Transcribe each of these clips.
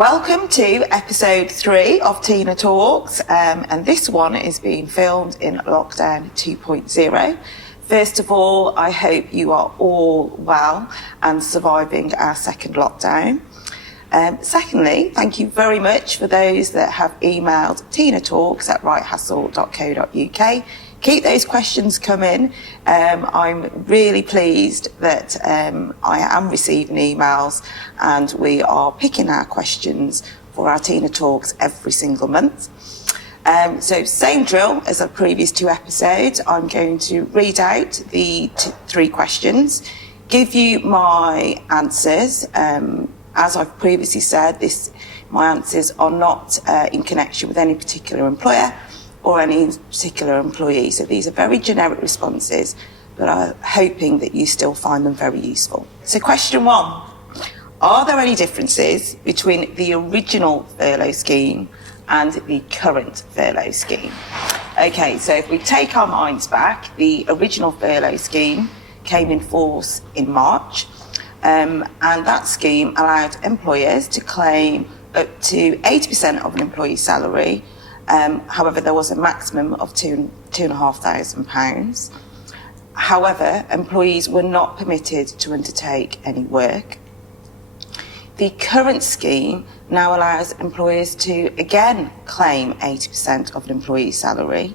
Welcome to episode 3 of Tina Talks, and this one is being filmed in lockdown 2.0. First of all, I hope you are all well and surviving our second lockdown. Secondly, thank you very much for those that have emailed tinatalks@righthassle.co.uk. Keep those questions coming. I'm really pleased that I am receiving emails and we are picking our questions for our Tina Talks every single month. So same drill as our previous 2 episodes. I'm going to read out the 3 questions, give you my answers. As I've previously said, my answers are not in connection with any particular employer or any particular employee. So these are very generic responses, but I'm hoping that you still find them very useful. So question 1, are there any differences between the original furlough scheme and the current furlough scheme? Okay, so if we take our minds back, the original furlough scheme came in force in March, and that scheme allowed employers to claim up to 80% of an employee's salary. However, there was a maximum of £2,500. However, employees were not permitted to undertake any work. The current scheme now allows employers to again claim 80% of an employee's salary,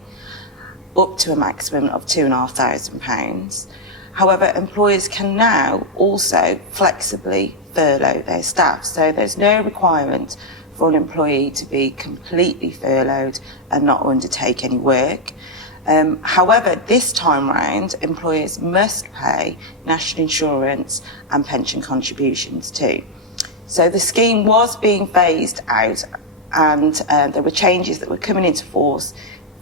up to a maximum of £2,500. However, employers can now also flexibly furlough their staff, so there's no requirement for an employee to be completely furloughed and not undertake any work. However, this time round, employers must pay national insurance and pension contributions too. So the scheme was being phased out, and there were changes that were coming into force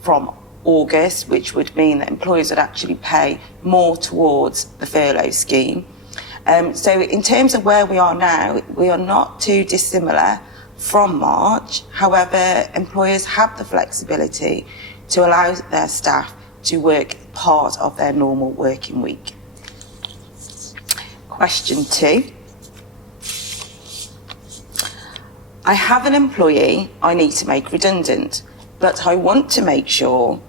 from August, which would mean that employers would actually pay more towards the furlough scheme. So in terms of where we are now, we are not too dissimilar from March. However, employers have the flexibility to allow their staff to work part of their normal working week. Question 2. I have an employee I need to make redundant, but I want to make sure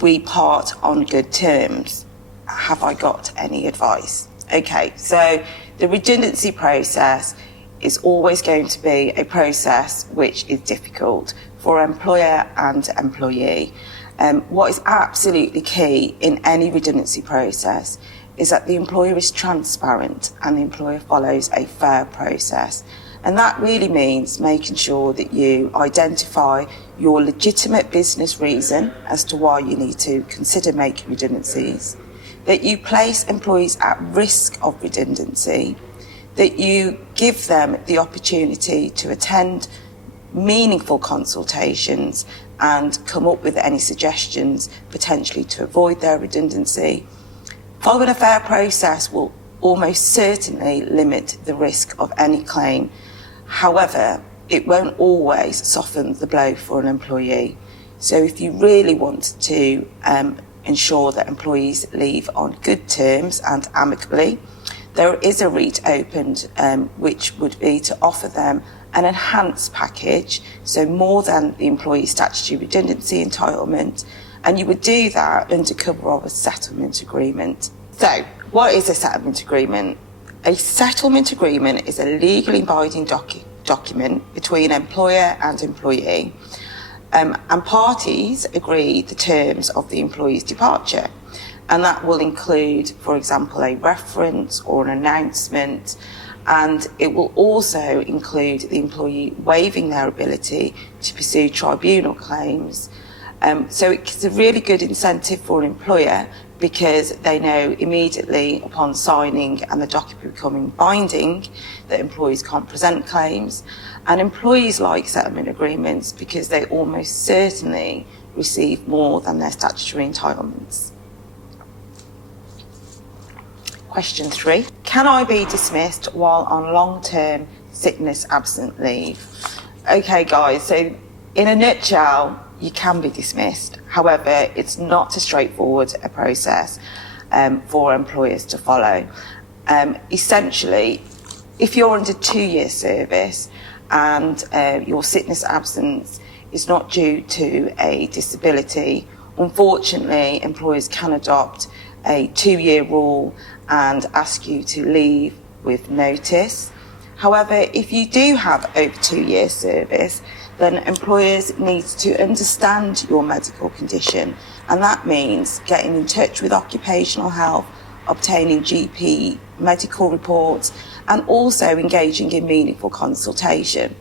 we part on good terms. Have I got any advice? Okay, so the redundancy process is always going to be a process which is difficult for employer and employee. What is absolutely key in any redundancy process is that the employer is transparent and the employer follows a fair process. And that really means making sure that you identify your legitimate business reason as to why you need to consider making redundancies, that you place employees at risk of redundancy, that you give them the opportunity to attend meaningful consultations and come up with any suggestions potentially to avoid their redundancy. Following a fair process will almost certainly limit the risk of any claim. However, it won't always soften the blow for an employee. So if you really want to ensure that employees leave on good terms and amicably, there is a route opened which would be to offer them an enhanced package, so more than the employee's statutory redundancy entitlement, and you would do that under cover of a settlement agreement. So, what is a settlement agreement? A settlement agreement is a legally binding document between employer and employee, and parties agree the terms of the employee's departure. And that will include, for example, a reference or an announcement, and it will also include the employee waiving their ability to pursue tribunal claims. So it's a really good incentive for an employer because they know immediately upon signing and the document becoming binding that employees can't present claims. And employees like settlement agreements because they almost certainly receive more than their statutory entitlements. Question 3. Can I be dismissed while on long-term sickness absent leave? Okay guys, so in a nutshell, you can be dismissed. However, it's not as straightforward a process for employers to follow. Essentially, If you're under 2-year service and your sickness absence is not due to a disability, unfortunately, employers can adopt a 2-year rule and ask you to leave with notice. However, if you do have over 2-year service, then employers need to understand your medical condition, and that means getting in touch with occupational health, obtaining GP medical reports, and also engaging in meaningful consultation.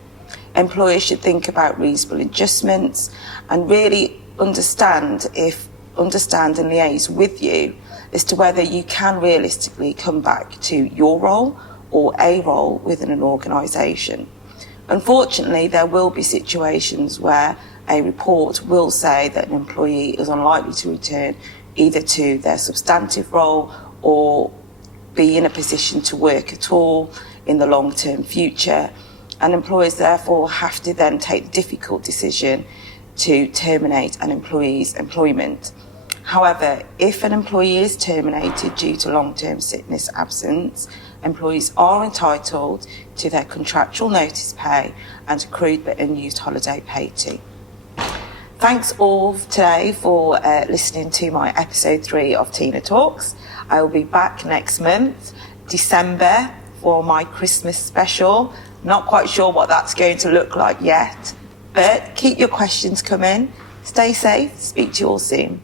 Employers should think about reasonable adjustments and really understand and liaise with you as to whether you can realistically come back to your role or a role within an organisation. Unfortunately, there will be situations where a report will say that an employee is unlikely to return either to their substantive role or be in a position to work at all in the long-term future, and employers therefore have to then take the difficult decision to terminate an employee's employment. However, if an employee is terminated due to long-term sickness absence, employees are entitled to their contractual notice pay and accrued but unused holiday pay too. Thanks all today for listening to my episode 3 of Tina Talks. I will be back next month, December, for my Christmas special. Not quite sure what that's going to look like yet, but keep your questions coming. Stay safe. Speak to you all soon.